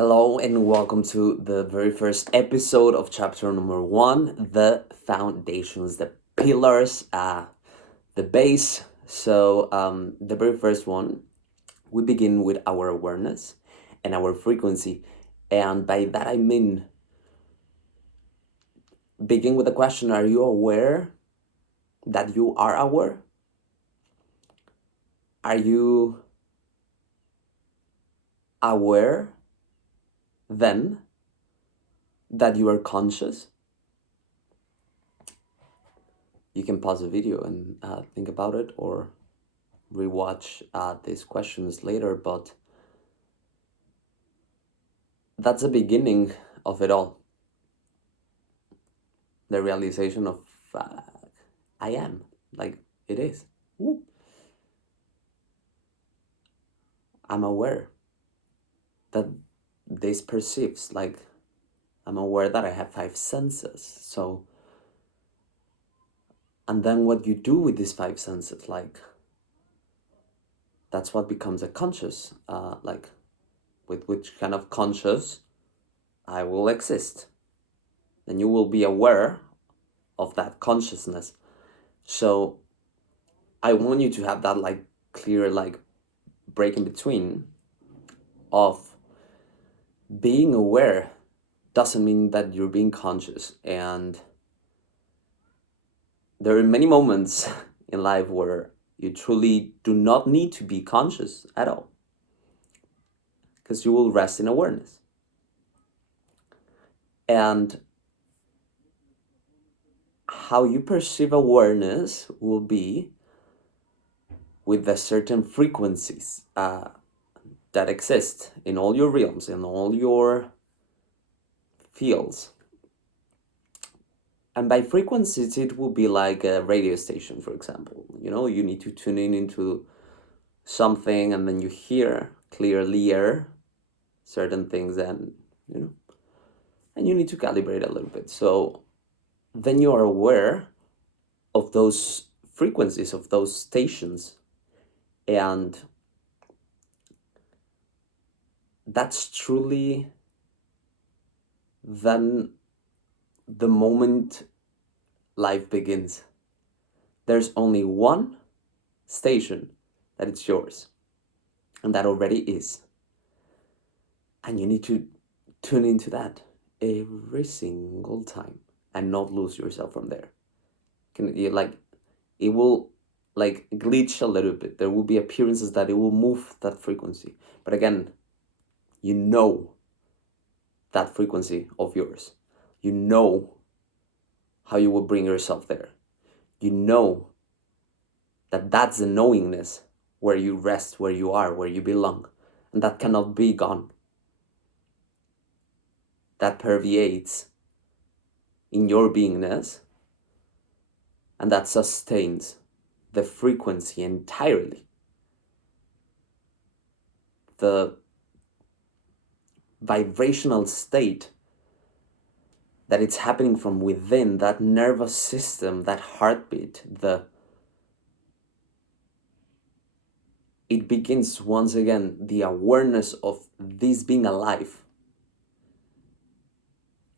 Hello and welcome to the very first episode of chapter number 1, the foundations, the pillars, the base. The very first one, we begin with our awareness and our frequency. And by that I mean, begin with the question, are you aware that you are aware? Are you aware then that you are conscious? You can pause the video and think about it, or rewatch these questions later, but that's the beginning of it all. The realization of I am, like it is. Ooh. I'm aware that this perceives, like I'm aware that I have 5 senses. So, and then what you do with these 5 senses, like that's what becomes a conscious, like with which kind of conscious I will exist. Then you will be aware of that consciousness. So I want you to have that like clear like break in between of being aware doesn't mean that you're being conscious. And there are many moments in life where you truly do not need to be conscious at all, because you will rest in awareness. And how you perceive awareness will be with the certain frequencies that exist in all your realms, in all your fields. And by frequencies, it will be like a radio station, for example. You know, you need to tune in into something, and then you hear clearly certain things, and and you need to calibrate a little bit. So then you are aware of those frequencies, of those stations, and that's truly then the moment life begins. There's only one station that it's yours, and that already is. And you need to tune into that every single time and not lose yourself from there. It will like glitch a little bit. There will be appearances that it will move that frequency. But again, you know that frequency of yours. You know how you will bring yourself there. You know that that's the knowingness where you rest, where you are, where you belong. And that cannot be gone. That permeates in your beingness, and that sustains the frequency entirely. The vibrational state that it's happening from within, that nervous system, that heartbeat, it begins once again, the awareness of this being alive.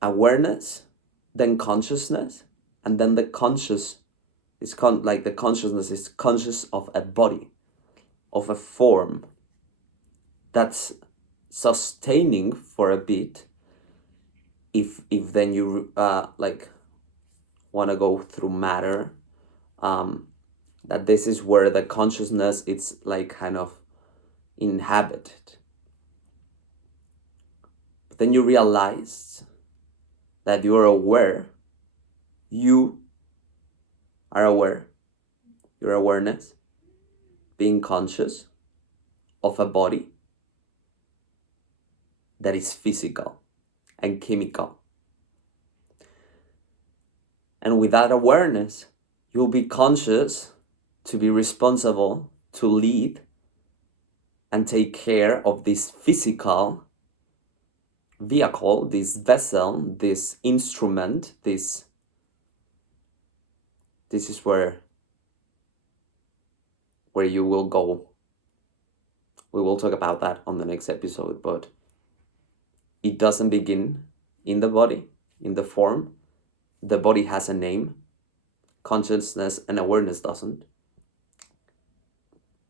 Awareness, then consciousness, and then the conscious is the consciousness is conscious of a body, of a form that's sustaining for a bit. If then you want to go through matter, that this is where the consciousness it's like kind of inhabited. But then you realize that you are aware. You are aware. Your awareness, being conscious of a body that is physical and chemical. And with that awareness, you'll be conscious to be responsible, to lead, and take care of this physical vehicle, this vessel, this instrument, this is where you will go. We will talk about that on the next episode, but it doesn't begin in the body, in the form. The body has a name. Consciousness and awareness doesn't.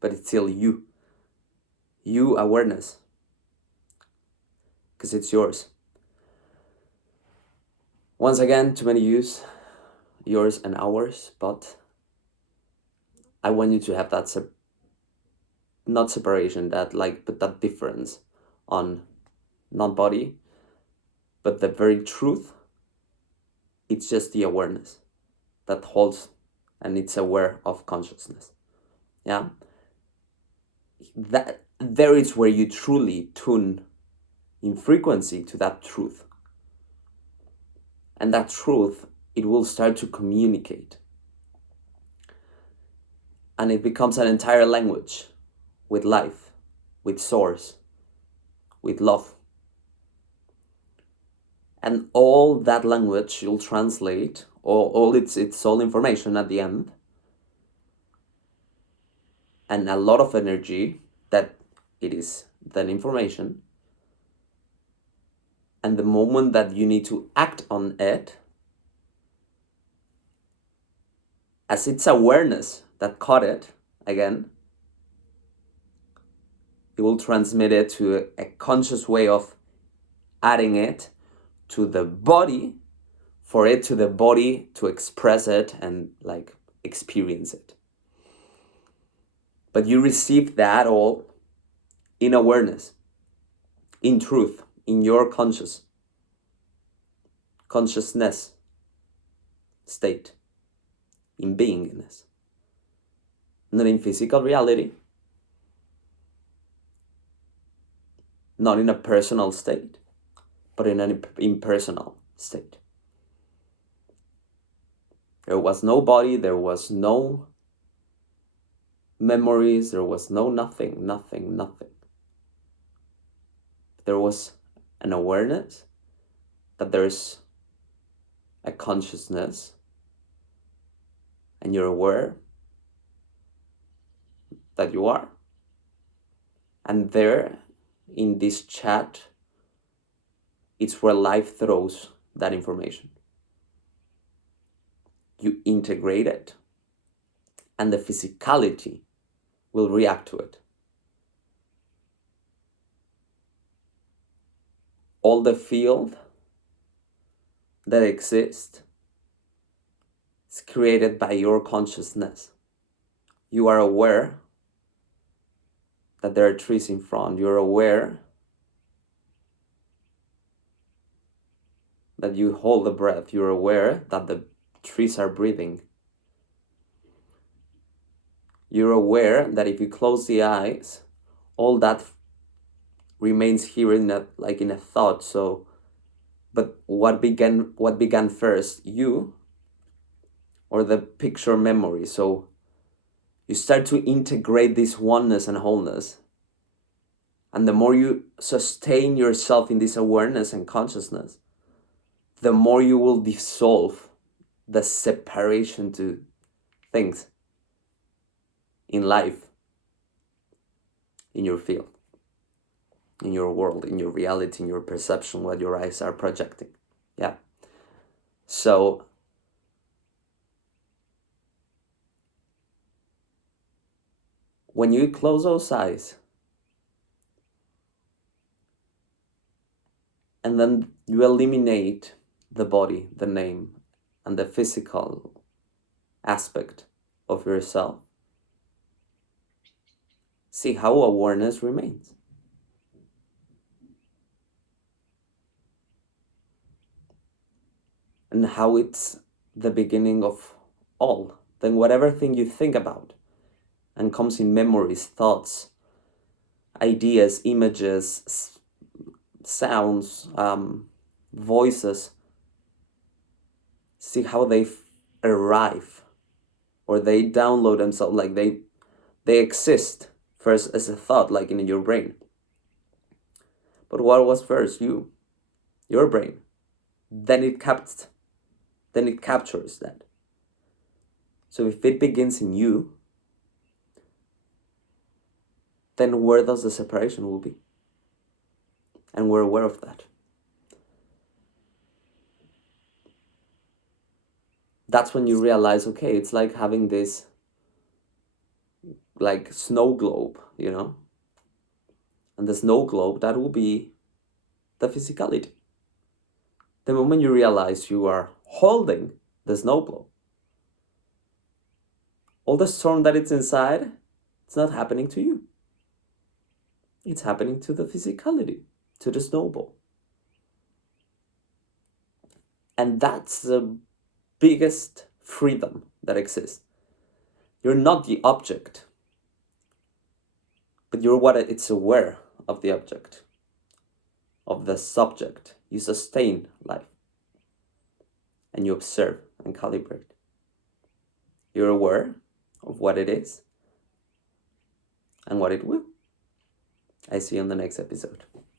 But it's still you. You awareness. Because it's yours. Once again, too many yous, yours and ours, but I want you to have that not separation, but that difference on not body, but the very truth. It's just the awareness that holds, and it's aware of consciousness. Yeah, that there is where you truly tune in frequency to that truth, and that truth, it will start to communicate, and it becomes an entire language with life, with source, with love. And all that language you'll translate, all its all information at the end, and a lot of energy that it is that information. And the moment that you need to act on it, as it's awareness that caught it, again, it will transmit it to a conscious way of adding it to the body, for it to the body to express it and experience it. But you receive that all in awareness, in truth, in your consciousness state, in beingness, not in physical reality, not in a personal state, but in an impersonal state. There was no body, there was no memories, there was no nothing. There was an awareness that there's a consciousness, and you're aware that you are. And there, in this chat, it's where life throws that information. You integrate it, and the physicality will react to it. All the field that exists is created by your consciousness. You are aware that there are trees in front. You're aware that you hold the breath. You're aware that the trees are breathing. You're aware that if you close the eyes, all that remains here in a thought. So, but what began first, you or the picture memory? So you start to integrate this oneness and wholeness. And the more you sustain yourself in this awareness and consciousness, the more you will dissolve the separation to things in life, in your field, in your world, in your reality, in your perception, what your eyes are projecting. Yeah. So when you close those eyes, and then you eliminate the body, the name, and the physical aspect of yourself, see how awareness remains. And how it's the beginning of all. Then whatever thing you think about and comes in memories, thoughts, ideas, images, sounds, voices, see how they arrive, or they download themselves, they exist first as a thought, in your brain. But what was first? Your brain. Then it captures that. So if it begins in you, then where does the separation will be? And we're aware of that. that's when you realize, okay, it's like having this like snow globe, you know? And the snow globe, that will be the physicality. The moment you realize you are holding the snow globe, all the storm that it's inside, it's not happening to you. It's happening to the physicality, to the snowball. And that's the biggest freedom that exists. You're not the object, but you're what it's aware of the object, of the subject. You sustain life and you observe and calibrate. You're aware of what it is and what it will. I see you on the next episode.